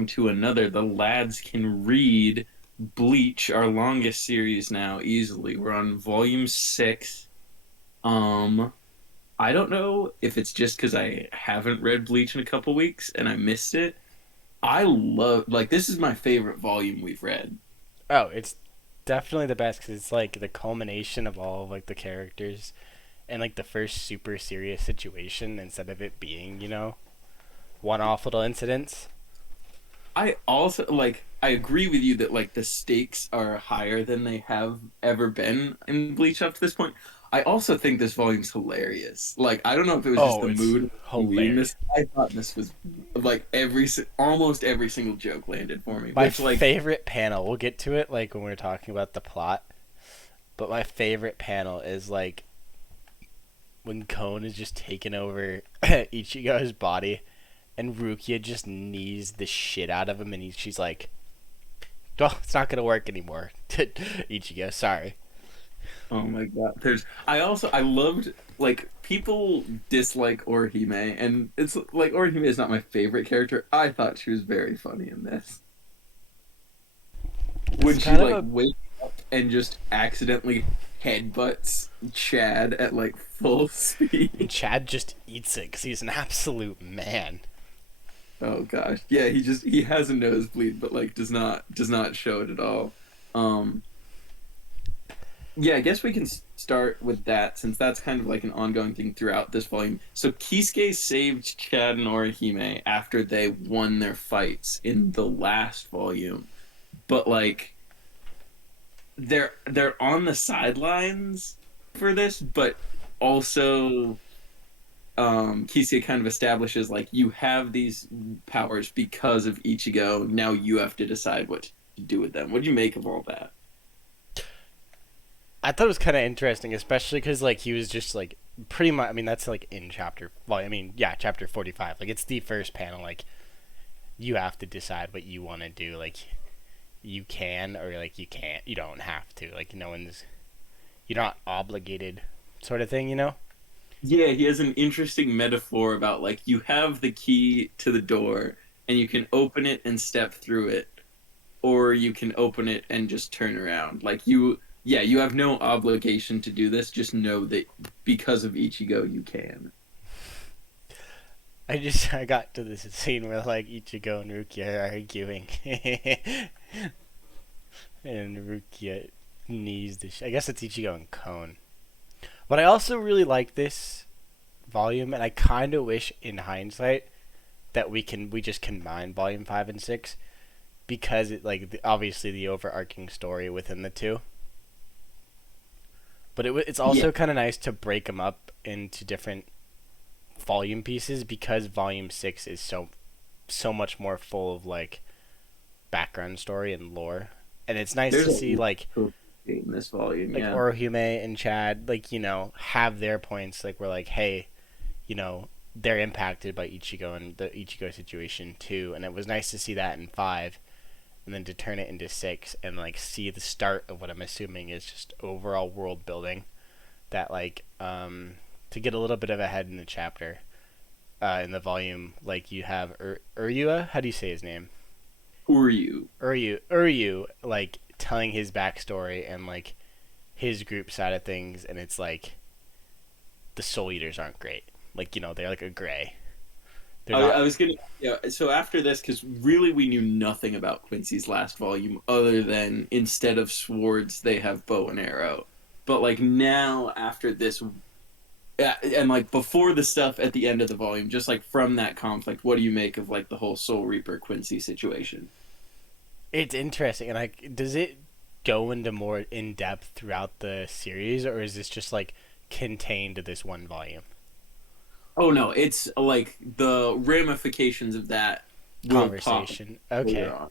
welcome to another. The lads can read Bleach, our longest series now, easily. We're on volume 6. Um, I don't know if it's just because I haven't read Bleach in a couple weeks and I missed it. I love, like, this is my favorite volume we've read. Oh, it's definitely the best because it's like the culmination of all of like the characters and like the first super serious situation instead of it being one-off little incidents. I also, like, I agree with you that, like, the stakes are higher than they have ever been in Bleach up to this point. I also think this volume's hilarious. Like, I don't know if it was just Oh, the it's mood of reading hilarious. this. I thought this was like almost every single joke landed for me. My Which, like, favorite panel. We'll get to it like when we're talking about the plot, but my favorite panel is like when Cone is just taking over Ichigo's body and Rukia just knees the shit out of him, and she's like, "Well, it's not gonna work anymore." Ichigo, sorry. oh my God, I loved, like, people dislike Orihime, and it's like Orihime is not my favorite character. I thought she was very funny in this It's when she kind of like a wakes up and just accidentally headbutts Chad at like full and speed. Chad just eats it because he's an absolute man. Oh gosh, yeah, he has a nosebleed, but like does not show it at all. Um, yeah, I guess we can start with that since that's kind of like an ongoing thing throughout this volume. So Kisuke saved Chad and Orihime after they won their fights in the last volume, but like they're on the sidelines for this, but also Kisuke kind of establishes like you have these powers because of Ichigo. Now you have to decide what to do with them. What do you make of all that? I thought it was kind of interesting, especially because like he was just like pretty much. I mean, that's like in chapter. Well, I mean, yeah, chapter 45. Like it's the first panel. Like you have to decide what you want to do. Like you can or like you can't. You don't have to. Like no one's. You're not obligated, sort of thing. Yeah, he has an interesting metaphor about like you have the key to the door and you can open it and step through it, or you can open it and just turn around. Like yeah, you have no obligation to do this. Just know that because of Ichigo, you can. I got to this scene where like Ichigo and Rukia are arguing, and Rukia knees the. I guess it's Ichigo and Cone. But I also really like this volume, and I kind of wish, in hindsight, that we just combine volume 5 and 6 because it like obviously the overarching story within the two. But it's Yeah, also kind of nice to break them up into different volume pieces because volume 6 is so much more full of like background story and lore, and it's nice there's to a see lot in this volume. like Yeah. Orohime and Chad like have their points like we're like hey they're impacted by Ichigo and the Ichigo situation too, and it was nice to see that in 5, and then to turn it into 6 and like see the start of what I'm assuming is just overall world building that like to get a little bit of ahead in the chapter in the volume like you have Uryua, how do you say his name? Uryu. Uryu like telling his backstory and like his group side of things, and it's like the Soul Eaters aren't great. Like they're like a gray. They're I not. was gonna, yeah. So after this, because really we knew nothing about Quincy's last volume other than instead of swords they have bow and arrow. But like now after this, yeah, and like before the stuff at the end of the volume, just like from that conflict, what do you make of like the whole Soul Reaper Quincy situation? It's interesting, and like, does it go into more in depth throughout the series, or is this just like contained to this one volume Oh no, it's like the ramifications of that will pop conversation? later Okay, on.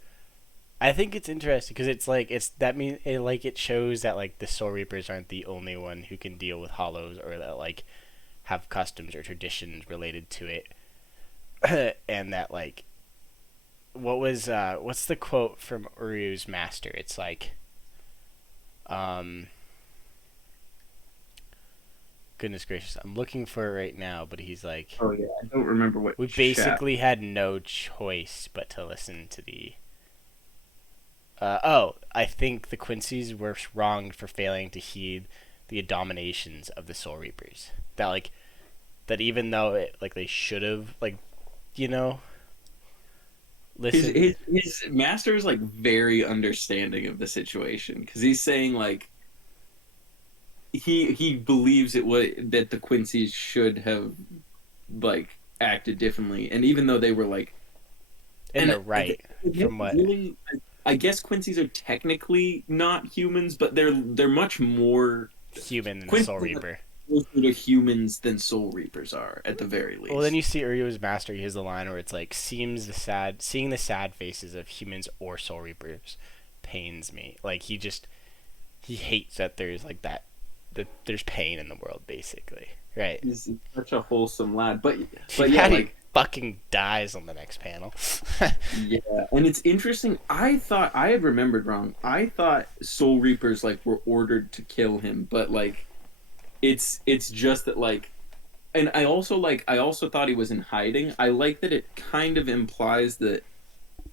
I think it's interesting because it's like it's that mean it like it shows that like the Soul Reapers aren't the only one who can deal with hollows or that like have customs or traditions related to it, and that like what's the quote from Uryu's master? It's like um Goodness gracious, I'm looking for it right now, but he's like, Oh yeah, I don't remember what we chat. basically had no choice but to listen to the. Oh, I think the Quincy's were wronged for failing to heed the abominations of the Soul Reapers. That like that even though like they should have you know His listened. his his master is like very understanding of the situation because he's saying like he believes it was that the Quincy's should have like acted differently, and even though they were like, In and the right they're from what really, I guess Quincy's are technically not humans, but they're much more human than the Quincy's Soul are Reaper. closer to humans than Soul Reapers are at the very Well, then least. you see Uryu's master. He has the line where it's like, seeing the sad faces of humans or Soul Reapers pains me." Like he hates that there's like that there's pain in the world, basically, right? He's such a wholesome lad, Too but yeah, bad he like fucking dies on the next panel. yeah, and it's interesting. I thought I had remembered wrong. I thought Soul Reapers like were ordered to kill him, but like it's just that like, and I also thought he was in hiding. I like that it kind of implies that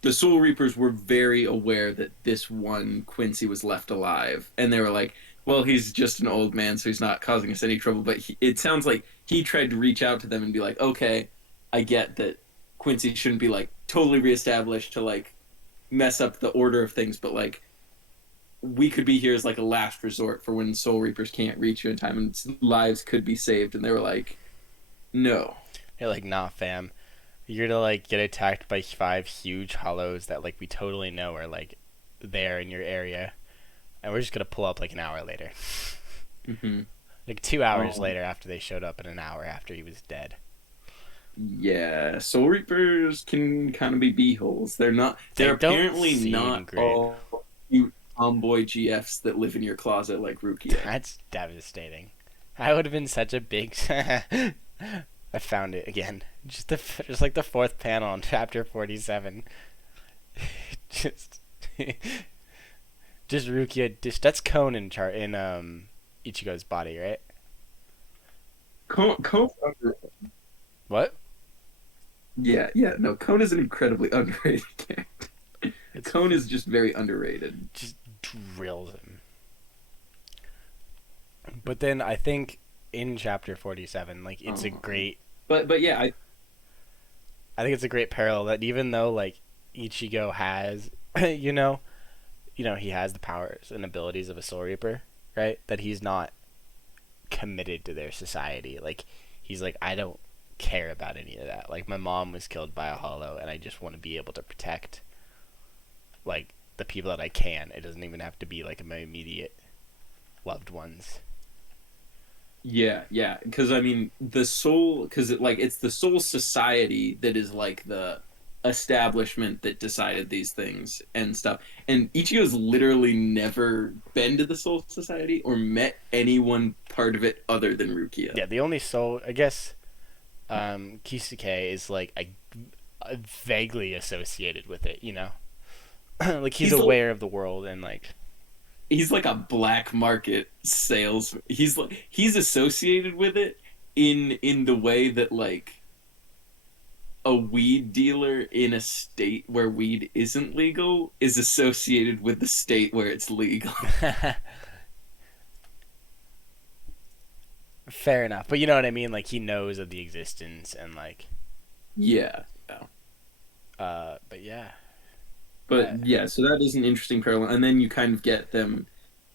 the Soul Reapers were very aware that this one Quincy was left alive, and they were like, "Well, he's just an old man, so he's not causing us any trouble." But it sounds like he tried to reach out to them and be like, "Okay, I get that Quincy shouldn't be like totally reestablished to like mess up the order of things, but like we could be here as like a last resort for when Soul Reapers can't reach you in time and lives could be saved." And they were like, "No." You're like, nah, fam. You're gonna like get attacked by 5 huge hollows that like we totally know are like there in your area, and we're just gonna pull up like an hour later, Mm-hmm. like 2 hours Um, later after they showed up, and an hour after he was dead. Yeah, Soul Reapers can kind of be beeholes. They're not. They They're don't apparently seem not great. all cute tomboy GFs that live in your closet like Rukia. That's devastating. I would have been such a big. I found it again. Just like the fourth panel on chapter 47. just just Rukia. That's Cone in Ichigo's body, right? Cone, What? yeah, yeah. No, Cone is an incredibly underrated character. It's Cone is just very underrated. just drills him. But then I think in chapter 47, like it's a Um, great. but yeah, I think it's a great parallel that even though like Ichigo has, you know, he has the powers and abilities of a Soul Reaper, right? That he's not committed to their society. Like he's like, I don't care about any of that. Like my mom was killed by a hollow, and I just want to be able to protect like the people that I can. It doesn't even have to be like my immediate loved ones. yeah, yeah. Because I mean, the soul, because it's the Soul Society that is like the establishment that decided these things and stuff. And Ichigo's literally never been to the Soul Society or met anyone part of it other than Rukia. Yeah, the only soul, I guess, Kisuke is like vaguely associated with it. Like he's He's like aware of the world and like he's like a black market sales. He's associated with it in the way that like a weed dealer in a state where weed isn't legal is associated with the state where it's legal. fair enough. But you know what I mean? Like he knows of the existence and like Yeah. Yeah. but yeah. But yeah, so that is an interesting parallel. And then you kind of get them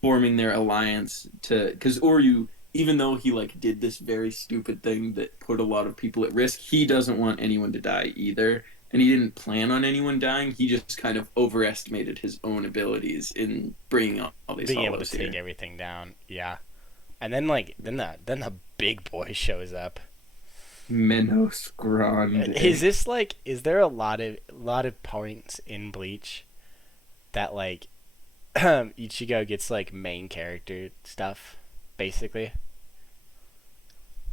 forming their alliance to because Oryu, even though he like did this very stupid thing that put a lot of people at risk, he doesn't want anyone to die either. And he didn't plan on anyone dying. He just kind of overestimated his own abilities in bringing all these Being able to hollows take here. everything down. Yeah. And then like then the big boy shows up. Menos Grande. Is there a lot of points in Bleach that like Ichigo gets like main character stuff basically?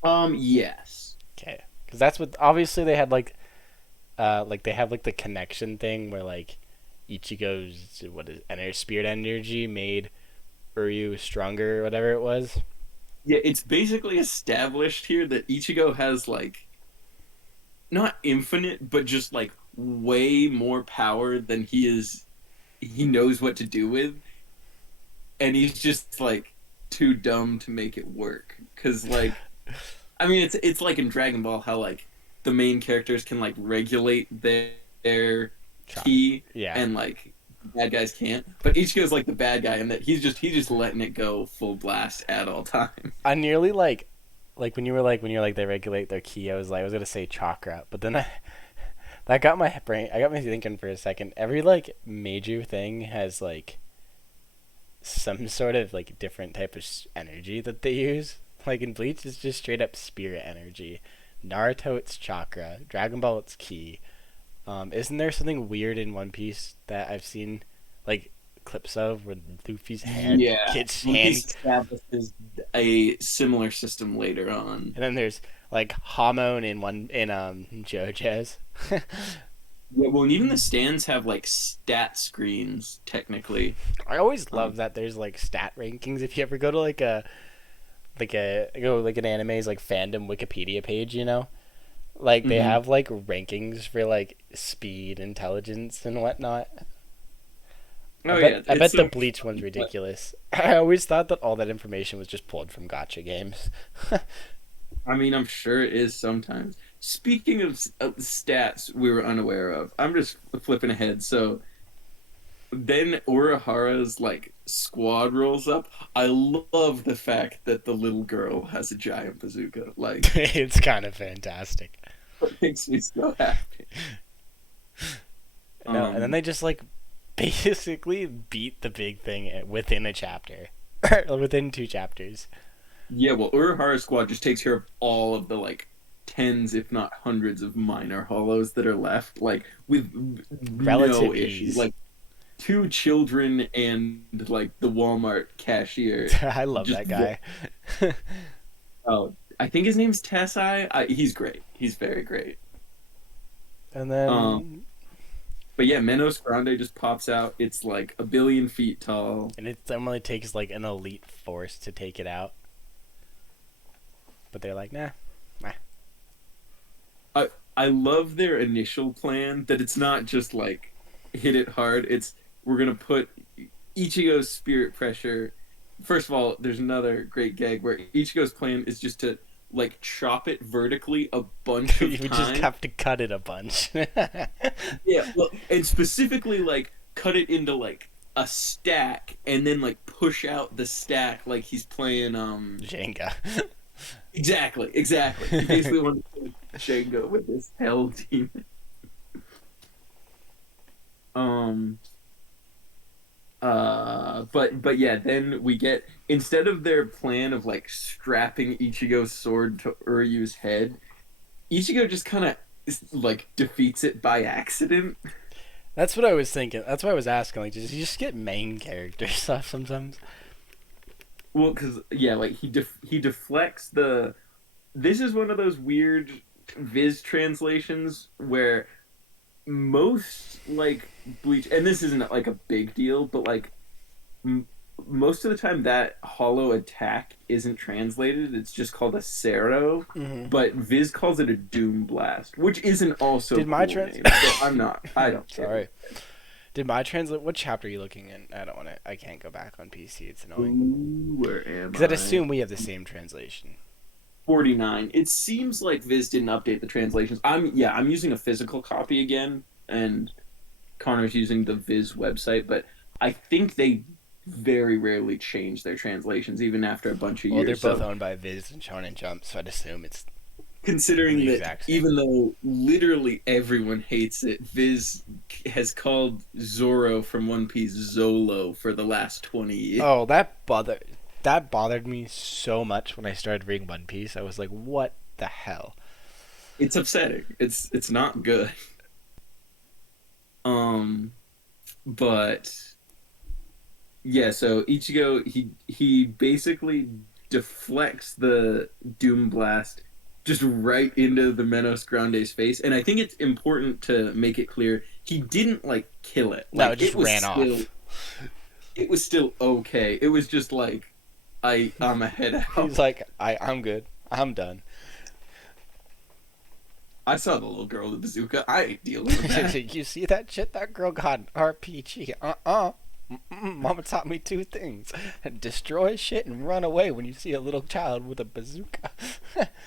Yes. Okay. Cuz that's what obviously they had like they have like the connection thing where like Ichigo's what is spirit energy made Uryu stronger or whatever it was. Yeah, it's basically established here that Ichigo has like not infinite, but just like way more power than he knows what to do with, and he's just like too dumb to make it work. Cause like I mean it's like in Dragon Ball how like the main characters can like regulate their Chop. ki Yeah. and like bad guys can't. But Ichigo's like the bad guy and that he's just letting it go full blast at all times. I nearly when you're like they regulate their key. I was gonna say chakra, but then that got my brain. I got me thinking for a second. Every like major thing has like some sort of like different type of energy that they use. Like in Bleach, it's just straight up spirit energy. Naruto, it's chakra. Dragon Ball, it's ki. Isn't there something weird in One Piece that I've seen, like clips of, where Luffy's hand Yeah. gets One Piece hand, establishes a similar system later on. and then there's like hormone in one in JoJo's. Yeah, well, and even the stands have like stat screens technically. I always Um, love that there's like stat rankings. If you ever go to like an anime's like fandom Wikipedia page, like they mhm. have like rankings for like speed, intelligence, and whatnot. I Oh bet yeah, I it's bet the so Bleach one's funny, but ridiculous. I always thought that all that information was just pulled from gotcha games. I mean, I'm sure it is sometimes. Speaking of stats we were unaware of, I'm just flipping ahead. So then Urahara's like squad rolls up. I love the fact that the little girl has a giant bazooka. Like, It's kind of fantastic. it makes me so happy. No, and then Um, they just like basically beat the big thing within a chapter, or within two chapters. yeah, well, Urahara's squad just takes care of all of the like tens, if not hundreds, of minor hollows that are left, like with no Relative issue. ease. Like two children and like the Walmart cashier. I love Just that guy. oh, I think his name's Tessai. He's great. He's very great. And Um, then but yeah, Menos Grande just pops out. It's like a billion feet tall. and it normally takes like an elite force to take it out, but they're like, nah, nah. I love their initial plan that it's not just like hit it hard. It's we're gonna put Ichigo's spirit pressure. First of all, there's another great gag where Ichigo's plan is just to like chop it vertically a bunch You of would just times. have to cut it a bunch. Yeah, well, and specifically like cut it into like a stack and then like push out the stack like he's playing Jenga. exactly. He basically wants to play Jenga with this hell demon. Um but yeah, then we get instead of their plan of like strapping Ichigo's sword to Uryu's head, Ichigo just kind of like defeats it by accident. That's what I was thinking. That's why I was asking. Like, does he just get main character stuff sometimes? Well, because yeah, like he deflects the. This is one of those weird Viz translations where most like Bleach, and this isn't like a big deal, but like m- most of the time that hollow attack isn't translated. It's just called a Cero, Mm-hmm. but Viz calls it a Doom Blast, which is an also Did my cool trans? name. So I'm not. I don't care. Sorry. Did my translate? What chapter are you looking in? I don't want to. I can't go back on PC. It's annoying. Ooh, where am Because I'd I? assume we have the same translation. 49. It seems like Viz didn't update the translations. I'm using a physical copy again, and Connor's using the Viz website, but I think they very rarely change their translations even after a bunch of Well, they're years. both So owned by Viz and Shonen Jump, so I'd assume it's considering the that exact same. even though literally everyone hates it, Viz has called Zoro from One Piece Zolo for the last 20 years. Oh, that bothered me so much when I started reading One Piece. I was like, what the hell? It's upsetting. It's not good. Um but yeah, so Ichigo he basically deflects the Doom Blast just right into the Menos Grande's face, and I think it's important to make it clear he didn't like kill it. No, it Like just ran off. it was still okay. It was just like I'm a head out. He's like, I'm good. I'm done. I saw the little girl with the bazooka. I ain't dealing with that. You see that shit? That girl got an RPG. Mama taught me two things: destroy shit and run away when you see a little child with a bazooka.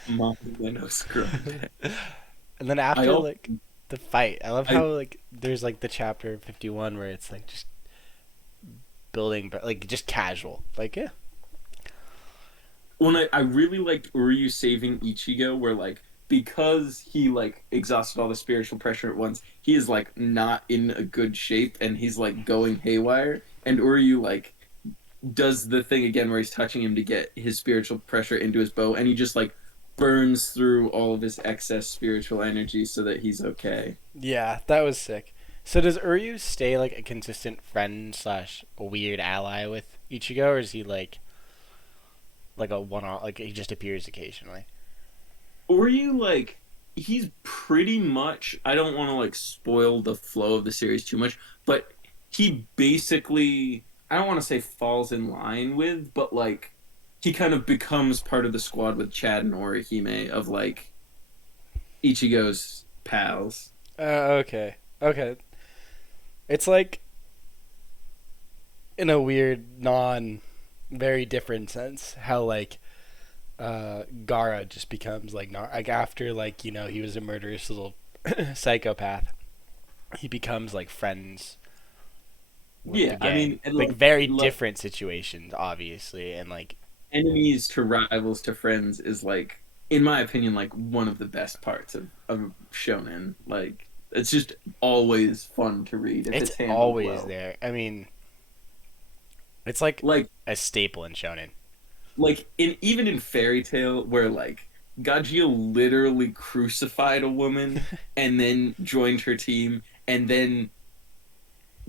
Mom, I know scrub. And then I after also, like the fight, I love I how like there's like the chapter 51 where it's like just building, but like just casual. Like yeah, when I really liked Uryu saving Ichigo, where like because he like exhausted all the spiritual pressure at once, he is like not in a good shape and he's like going haywire. And Uryu like does the thing again where he's touching him to get his spiritual pressure into his bow, and he just like burns through all of his excess spiritual energy so that he's okay. yeah, that was sick. So does Uryu stay like a consistent friend slash weird ally with Ichigo, or is he like a one off? Like he just appears occasionally. Uryu like he's pretty much, I don't want to like spoil the flow of the series too much, but he basically, I don't want to say falls in line with, but like he kind of becomes part of the squad with Chad and Orihime of like Ichigo's pals. Okay, okay. It's like in a weird, non, very different sense how like Gara just becomes like after like he was a murderous little psychopath. He becomes like friends with the Yeah, I gang. mean, and, Like very like different situations, obviously, and like enemies to rivals to friends is like, in my opinion, like one of the best parts of shonen. Like it's just always fun to read if it's it's handled always well. there. I mean, it's like Like a staple in shonen. in even in Fairy Tale where like Gajia literally crucified a woman and then joined her team and then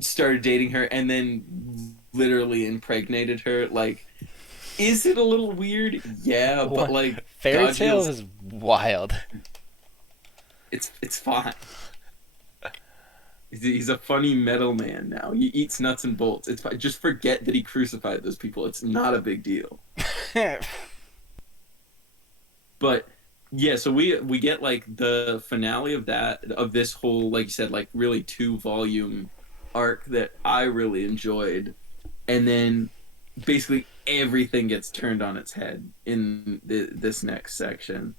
started dating her and then literally impregnated her. Like, is it a little weird? Yeah, but What like fairy tale Gajia's, is wild. it's fine. He's a funny metal man now. He eats nuts and bolts. It's fine. Just forget that he crucified those people. It's not a big deal. But yeah, so we get like the finale of that of this whole, like you said, like really 2 volume arc that I really enjoyed, and then basically everything gets turned on its head in this next section.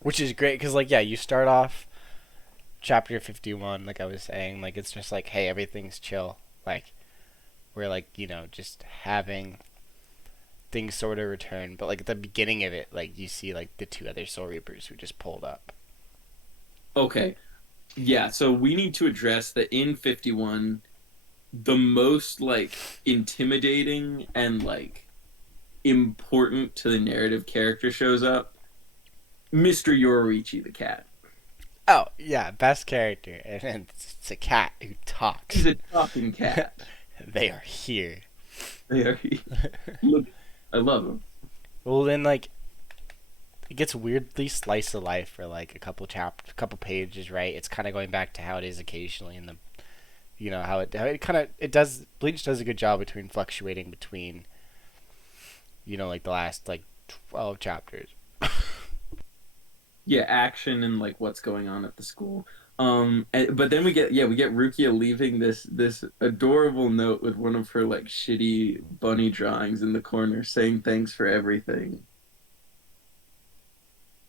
Which is great because like yeah, you start off chapter 51 like I was saying, like it's just like hey, everything's chill, like we're like just having things sort of return, but like at the beginning of it, like you see like the two other soul reapers who just pulled up. Okay, yeah, so we need to address that in 51, the most like intimidating and like important to the narrative character shows up, Mr. Yoruichi the cat. Oh yeah, best character, and it's a cat who He's talks. a talking cat. They are here. There look, I love him. Well then like it gets weirdly slice of life for like a couple pages, right? It's kind of going back to how it is occasionally in the how it kind of it does. Bleach does a good job between fluctuating between like the last like 12 chapters. Yeah, action and like what's going on at the school. But then we get Rukia leaving this adorable note with one of her like shitty bunny drawings in the corner saying thanks for everything.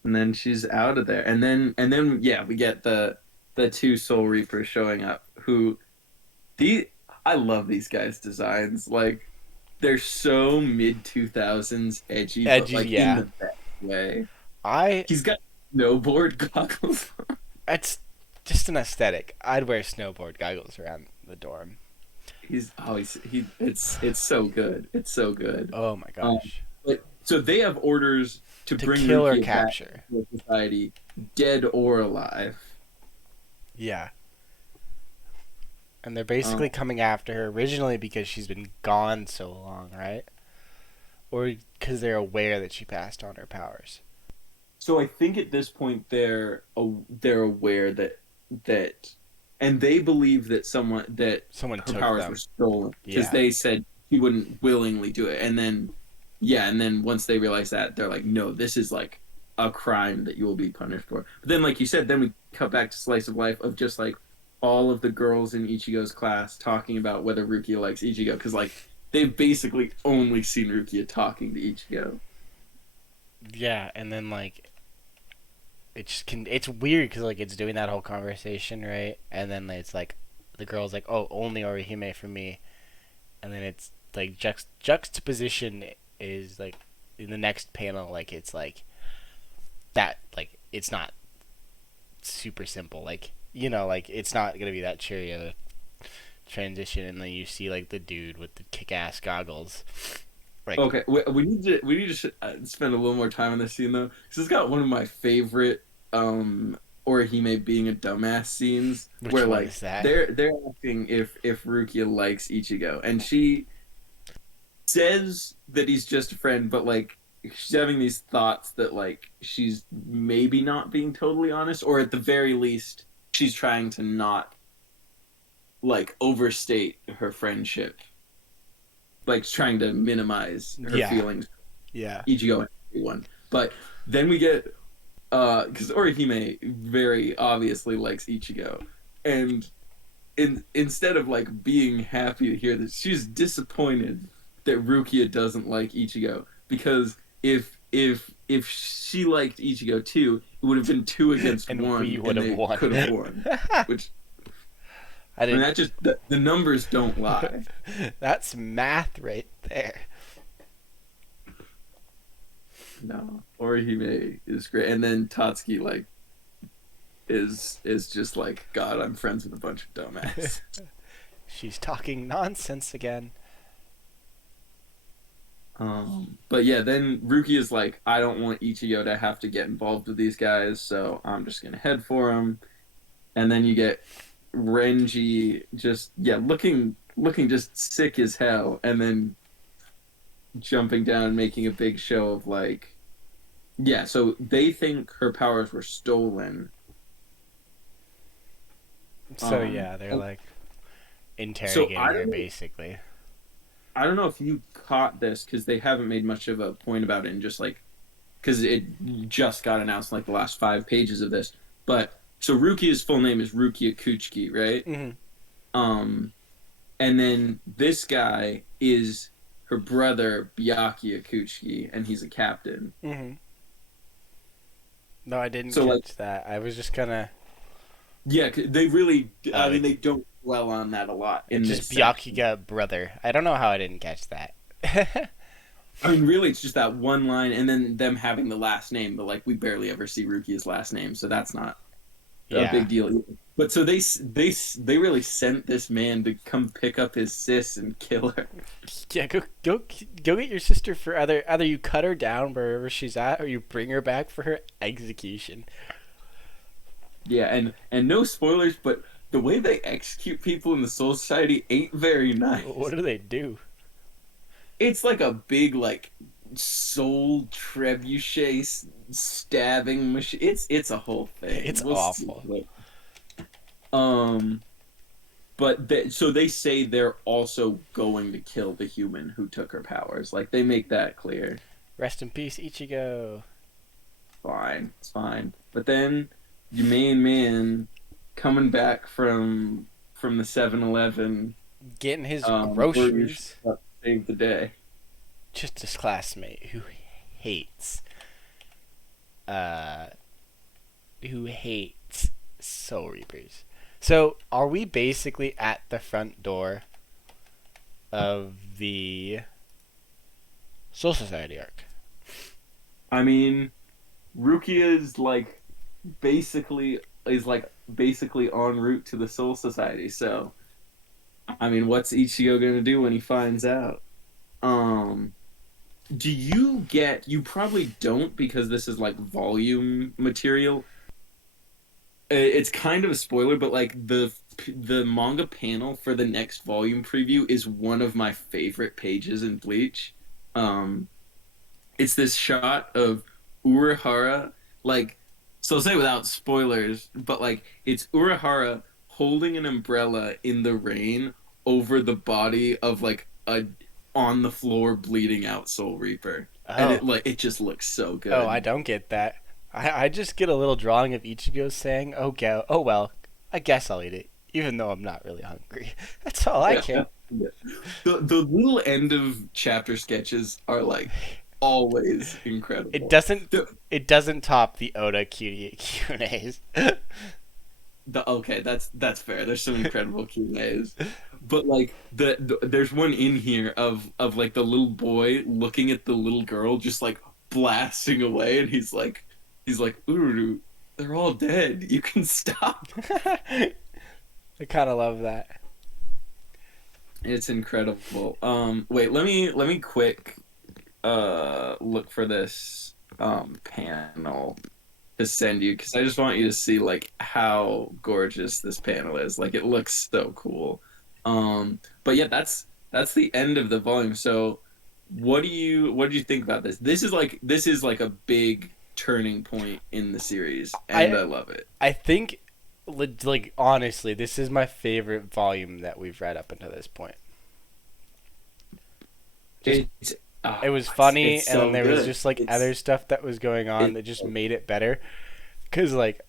And then she's out of there. And then yeah, we get the two Soul Reapers showing up who the I love these guys' designs. Like they're so mid 2000s edgy, but Edgy, like in yeah. the best way. I He's got snowboard goggles. It's just an aesthetic. I'd wear snowboard goggles around the dorm. He's always he it's so good. It's so good. Oh my Um, gosh. but so they have orders to To bring kill or Rukia back capture. to society, dead or alive. Yeah. And they're Um, basically coming after her originally because she's been gone so long, right? Or because they're aware that she passed on her powers. so I think at this point they're aware that and they believe that someone that Someone her took powers were them. stolen because Yeah. they said he wouldn't willingly do it, and then yeah, and then once they realize that, they're like, no, this is like a crime that you will be punished for. But then, like you said, then we cut back to slice of life of just like all of the girls in Ichigo's class talking about whether Rukia likes Ichigo because like they've basically only seen Rukia talking to Ichigo. Yeah, and then like it's weird because like it's doing that whole conversation, right? And then it's like the girl's like, oh, only Orihime for me, and then it's like juxtaposition is like in the next panel, like it's like that, like it's not super simple, like like it's not gonna be that cheery of a transition, and then you see like the dude with the kick-ass goggles, like Okay, we need to spend a little more time on this scene though, because it's got one of my favorite Orihime being a dumbass scenes which where one like is that? they're asking if Rukia likes Ichigo, and she says that he's just a friend, but like she's having these thoughts that like she's maybe not being totally honest, or at the very least she's trying to not like overstate her friendship, like trying to minimize her Yeah, feelings yeah. Ichigo and everyone. But then we get because Orihime very obviously likes Ichigo, and instead of like being happy to hear this, she's disappointed that Rukia doesn't like Ichigo because if she liked Ichigo too, it would have been two against And we one, would and have they won. could have won. Which I I mean, didn't. that just the numbers don't lie. That's math right there. No, Orihime is great, and then Tatsuki like is just like God. I'm friends with a bunch of dumbass. She's talking nonsense again. But yeah, then Ruki is like, I don't want Ichigo to have to get involved with these guys, so I'm just gonna head for him. And then you get Renji just looking just sick as hell, and then jumping down and making a big show of like, yeah. So they think her powers were stolen. So yeah, they're And like so interrogating her basically. I don't know if you caught this because they haven't made much of a point about it, and just like because it just got announced in like the last 5 pages of this. But so Rukia's full name is Rukia Kuchiki, right? Mm-hmm. Um, and then this guy is her brother Byakuya Kuchiki, and he's a captain. Mm-hmm. No, I didn't So like, catch that. I was just kind of. yeah, they really, I mean, It's they don't dwell on that a lot in it's this just section. Byakuya brother. I don't know how I didn't catch that. I mean, really, it's just that one line, and then them having the last name, but like we barely ever see Rukia's last name, so that's not a Yeah. big deal either. But so they really sent this man to come pick up his sis and kill her. Yeah, go get your sister for either you cut her down wherever she's at or you bring her back for her execution. Yeah, and no spoilers, but the way they execute people in the Soul Society ain't very What nice. do they do? It's like a big like soul trebuchet stabbing machine. It's a whole thing. It's We'll see. awful. Um, but so they say they're also going to kill the human who took her powers. Like they make that clear. Rest in peace, Ichigo. Fine, it's fine. But then your main man coming back from the 7-Eleven, Getting his burger groceries. shop saved the day. Just his classmate hates uh who hates Soul Reapers. So are we basically at the front door of the Soul Society arc? I mean, Rukia is like basically en route to the Soul Society. So, I mean, what's Ichigo gonna do when he finds out? Um, do you get? You probably don't because this is like volume material. It's kind of a spoiler, but like the manga panel for the next volume preview is one of my favorite pages in Bleach. Um, it's this shot of Urahara, like, so I'll say without spoilers, but like it's Urahara holding an umbrella in the rain over the body of like on the floor bleeding out Soul Reaper, and Oh, it just looks so oh, I good. don't get that. I just get a little drawing of Ichigo saying, "Okay, oh well, I guess I'll eat it, even though I'm not really hungry." That's all I Yeah. care. Yeah. The little end of chapter sketches are like always It incredible. doesn't it doesn't top the Oda cutie Q and A's. Okay, that's fair. There's some incredible Q&As. But like there's one in here of like the little boy looking at the little girl just like blasting away, and he's like, Uru, they're all dead. You can stop. I kind of love that. It's incredible. Wait, let me quick look for this panel to send you, because I just want you to see like how gorgeous this panel is. Like it looks so cool. But yeah, that's the end of the volume. So what do you think about this? This is like a big turning point in the series, and I I love it. I think, like honestly, this is my favorite volume that we've read up until this point. Just It's it was it's funny, and then so there was good. just like other stuff that was going on It's that just so made it better. Cause like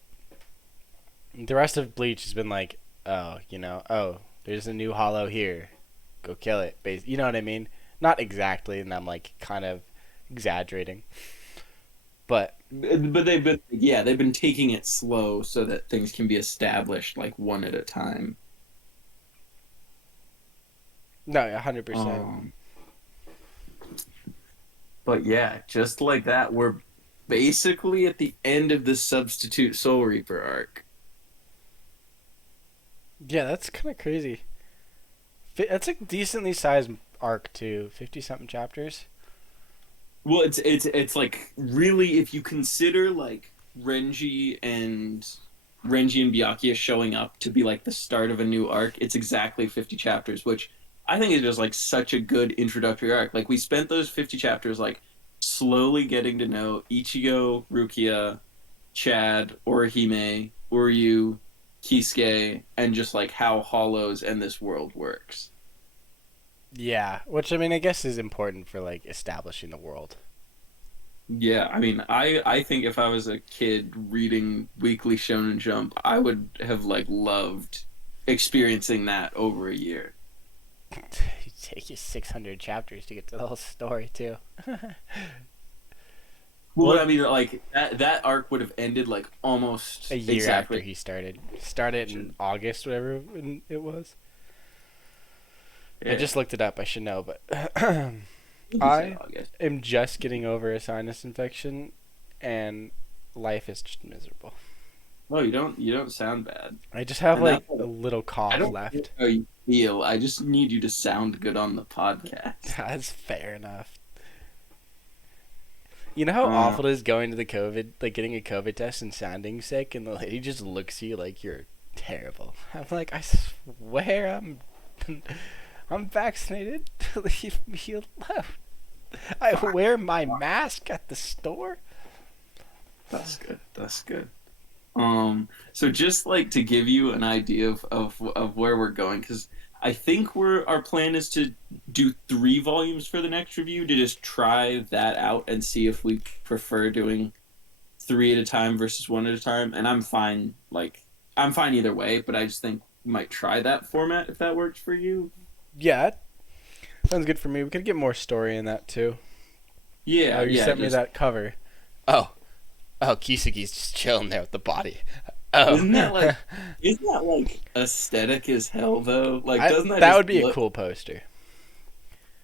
the rest of Bleach has been like, oh, oh, there's a new hollow here, go kill it. You know what I mean? Not exactly, and I'm like kind of exaggerating, but But they've been taking it slow so that things can be established like one at a time. no, 100%. Um, but yeah, just like that, we're basically at the end of the Substitute Soul Reaper arc. Yeah, that's kind of crazy. That's a decently sized arc too, 50 something chapters. Well, it's like really, if you consider like Renji and Byakuya showing up to be like the start of a new arc, it's exactly 50 chapters, which I think is just like such a good introductory arc. Like we spent those 50 chapters like slowly getting to know Ichigo, Rukia, Chad, Orihime, Uryu, Kisuke, and just like how Hollows and this world works. Yeah, which I mean, I guess is important for like establishing the world. Yeah, I mean, I think if I was a kid reading Weekly Shonen Jump, I would have like loved experiencing that over a year. It take you 600 chapters to get to the whole story too. Well, Well, I mean, like that arc would have ended like a almost year after exactly. he started. Started in August, whatever it was. I Yeah, just looked it up. I should know, but you said I August. am just getting over a sinus infection, and life is just miserable. No, you don't sound bad, I just have and like a little I cough don't care left. how you feel. I just need you to sound good on the podcast. That's fair enough. You know how Uh, awful it is going to the COVID, like getting a COVID test and sounding sick, and the lady just looks at you like you're terrible. I'm like, I swear I'm vaccinated. Leave me alone. I wear my mask at the store. that's good. That's good. So just like to give you an idea of where we're going, because I think our plan is to do 3 volumes for the next review to just try that out and see if we prefer doing three at a time versus one at a time. And I'm fine either way, but I just think we might try that format if that works for you. Yeah, sounds good for me. We could get more story in that too. Oh, Yeah, you yeah, sent me just that cover. Oh, oh, Kisugi's just chilling there with the body. Oh, isn't that like isn't that like aesthetic as hell though? Like doesn't that that just would be a look cool poster.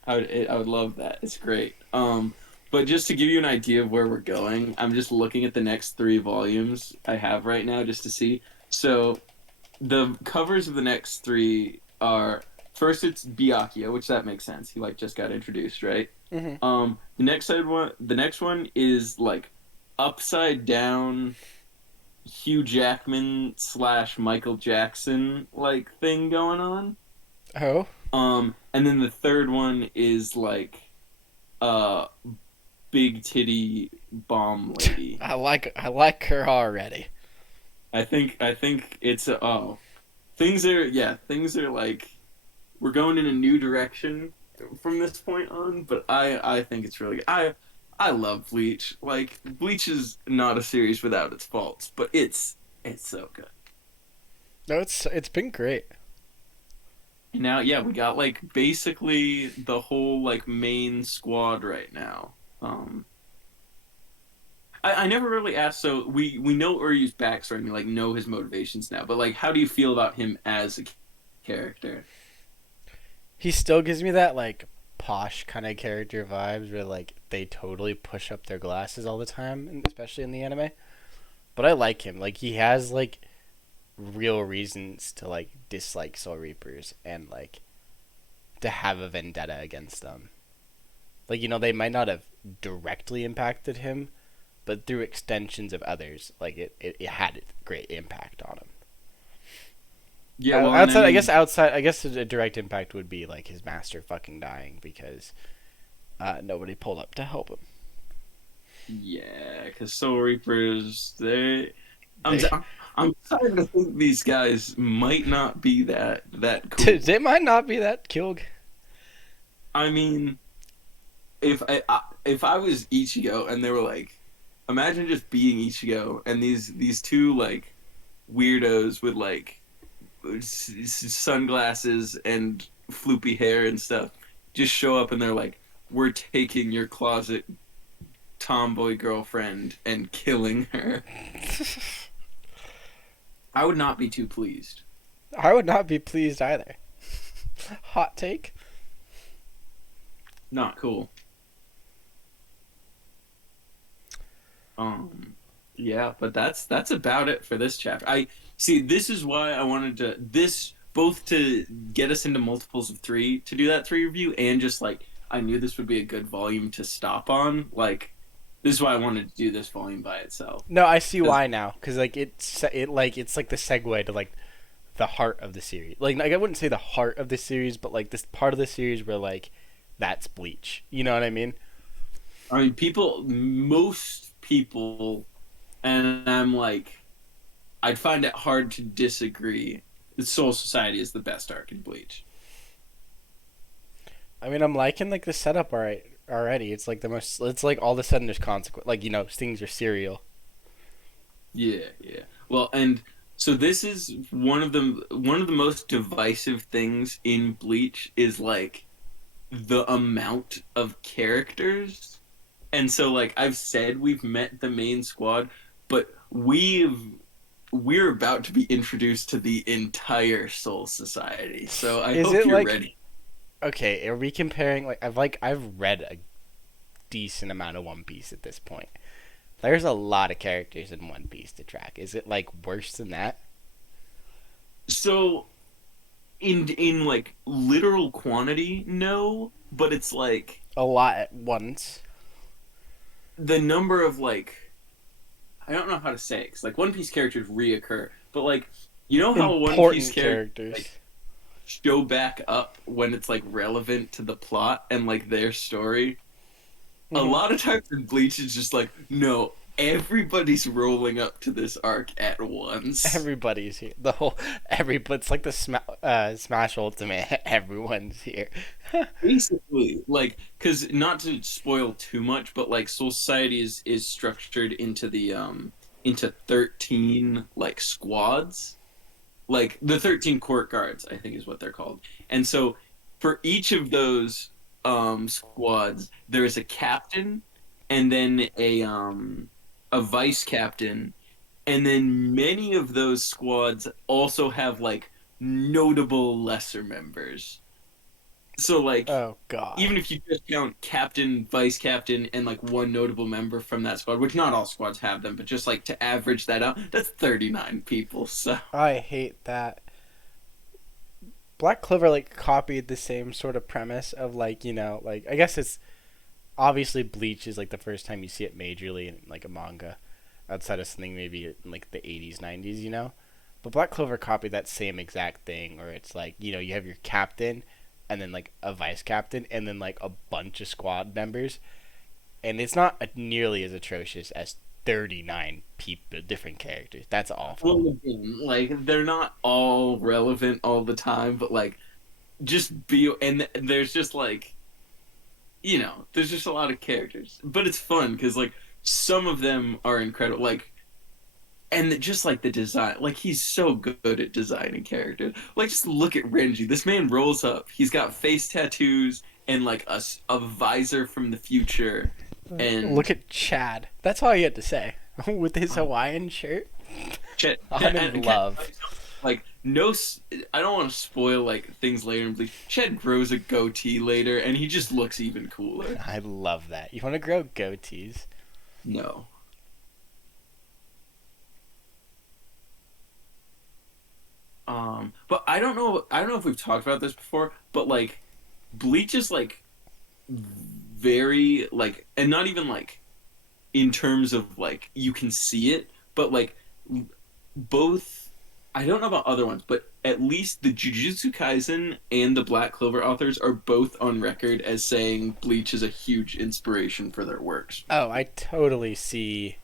I would love that. It's great. But just to give you an idea of where we're going, I'm just looking at the next 3 volumes I have right now just to see. So the covers of the next three are first it's Byakuya, which that makes sense. He like just got introduced, right? Hmm. The next one is like upside down Hugh Jackman slash Michael Jackson like thing going on. Oh, And then the third one is like uh big titty bomb lady. I like her already. I think it's things are like we're going in a new direction from this point on, but I think it's really good. I love Bleach. Like Bleach is not a series without its faults, but it's so good. No, it's been great. And now, yeah, we got like basically the whole like main squad right now. I never really asked. So we know Uryu's backstory and we like know his motivations now, but like, how do you feel about him as a character? He still gives me that like posh kind of character vibes where like they totally push up their glasses all the time, especially in the anime. But I like him. Like he has like real reasons to like dislike Soul Reapers and like to have a vendetta against them. Like they might not have directly impacted him, but through extensions of others, like it had a great impact on him. Yeah, well, and I Outside, I guess mean, outside, I guess a direct impact would be like his master fucking dying because nobody pulled up to help him. yeah, because Soul Reapers, I'm They I'm starting to think these guys might not be that cool. they might not be that killed. I mean, if I was Ichigo and they were like, imagine just being Ichigo and these two like weirdos with like sunglasses and floopy hair and stuff just show up and they're like, we're taking your closet tomboy girlfriend and killing her. I would not be too pleased. I would not be pleased either. Hot take. Not cool. Um, yeah, but that's about it for this chapter. I see. This is why I wanted to this both to get us into multiples of three to do that three review, and just like I knew this would be a good volume to stop on. Like this is why I wanted to do this volume by itself. No, I see 'Cause- why now. Cause like it's like the segue to like the heart of the series. Like I wouldn't say the heart of the series, but like this part of the series where like that's Bleach. You know what I mean? I mean, most people, and I'm like, I'd find it hard to disagree. The Soul Society is the best arc in Bleach. I mean, I'm liking like the setup already. It's like the most. It's like all of a sudden there's consequence. Like things are serial. Yeah, yeah. Well, and so this is one of the most divisive things in Bleach is like the amount of characters. And so like I've said we've met the main squad, but we're about to be introduced to the entire Soul Society. So I Is hope it you're like ready. okay? Are we comparing I've read a decent amount of One Piece at this point. There's a lot of characters in One Piece to track. Is it like worse than that? So in like literal quantity, no, but it's like A lot at once. the number of like I don't know how to say it, 'cause like One Piece characters reoccur, but like you know how a One Piece Important character characters. like show back up when it's like relevant to the plot and like their story. A Mhm. lot of times in Bleach it's just like no, everybody's rolling up to this arc at once. Everybody's here. The whole It's like the Smash Ultimate. Everyone's here. Basically, like, because not to spoil too much, but like Soul Society is structured into 13 like squads, like the 13 court guards, I think is what they're called. And so for each of those squads, there is a captain, and then a vice captain, and then many of those squads also have like notable lesser members. So like Oh God. even if you just count captain, vice captain, and like one notable member from that squad, which not all squads have them, but just like to average that out, that's 39 people. So I hate that. Black Clover like copied the same sort of premise of like like I guess it's obviously Bleach is like the first time you see it majorly in like a manga, outside of something maybe in like the 80s 90s but Black Clover copied that same exact thing where it's like you have your captain and then like a vice captain and then like a bunch of squad members, and it's not nearly as atrocious as 39 people different characters. That's awful. well, again, like they're not all relevant all the time, but like just be and there's just like there's just a lot of characters, but it's fun because like some of them are incredible. Like and just like the design, like he's so good at designing characters. Like just look at Renji. This man rolls up. He's got face tattoos and like a visor from the future, Look and at Chad. That's all you had to say. With his oh, Hawaiian shirt. Chet, I'm in and love. like no, I don't want to spoil like things later in Bleach. Chet grows a goatee later, and he just looks even cooler. I love that. You want to grow goatees? No, but I don't know. I don't know if we've talked about this before, but like Bleach is like very like, and not even like in terms of like you can see it, but like both. I don't know about other ones, but at least the Jujutsu Kaisen and the Black Clover authors are both on record as saying Bleach is a huge inspiration for their works. Oh, I totally see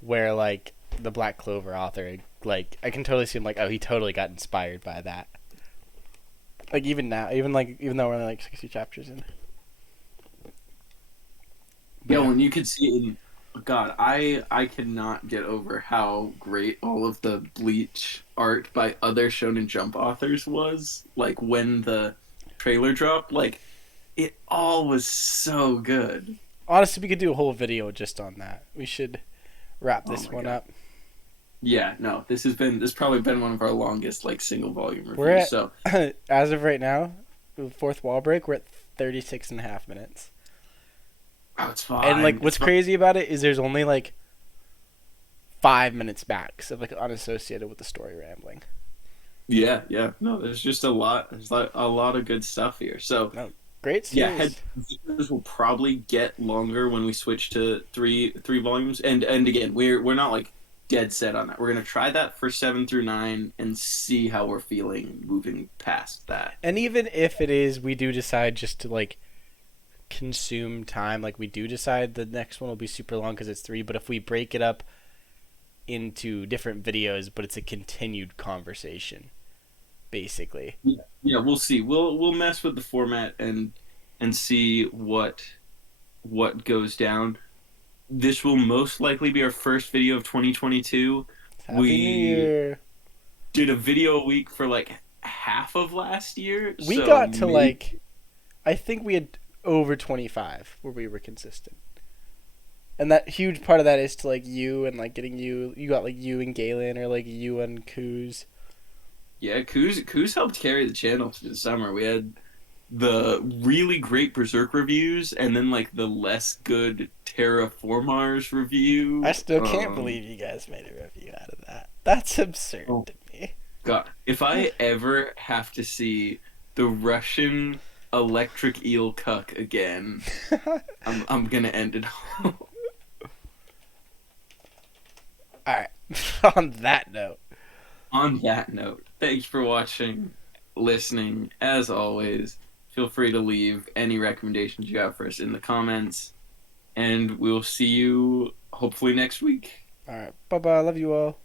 where like the Black Clover author, like I can totally see him like, oh, he totally got inspired by that. Like even now, even though we're only like 60 chapters in. But Yeah, yeah. when you could see it in God, I cannot get over how great all of the Bleach art by other Shonen Jump authors was. Like when the trailer dropped, like it all was so good. Honestly, we could do a whole video just on that. We should wrap Oh this my one God. up. Yeah, no, this probably been one of our longest like single volume reviews. We're So at, as of right now, fourth wall break, we're at 36 and a half minutes. oh, it's And like fine. It's what's fine. crazy about it is there's only like 5 minutes max of like unassociated with the story rambling. Yeah, yeah. No, there's just a lot. There's like a lot of good stuff here. So No, great yeah, series. videos will probably get longer when we switch to three volumes. And again, we're not like dead set on that. We're gonna try that for 7 through 9 and see how we're feeling moving past that. And even if it is, we do decide just to like consume time. Like we do decide the next one will be super long because it's three. But if we break it up into different videos, but it's a continued conversation, basically. Yeah, yeah, we'll see. We'll mess with the format and see what goes down. This will most likely be our first video of 2022. Happy New We Year. did a video a week for like half of last year, We so got to maybe like, I think we had over 25 where we were consistent. And that huge part of that is to like you and like getting you. You got like you and Galen or like you and Kuz. yeah, Kuz helped carry the channel through the summer. We had the really great Berserk reviews and then like the less good Terraformars I review. still can't believe you guys made a review out of that. That's absurd Oh to me. God, if I ever have to see the Russian electric eel cuck again, I'm gonna end it all. All right. On that note, On that note, thanks for watching, listening. As always, feel free to leave any recommendations you have for us in the comments, and we'll see you hopefully next week. all right. Bye bye. Love you all.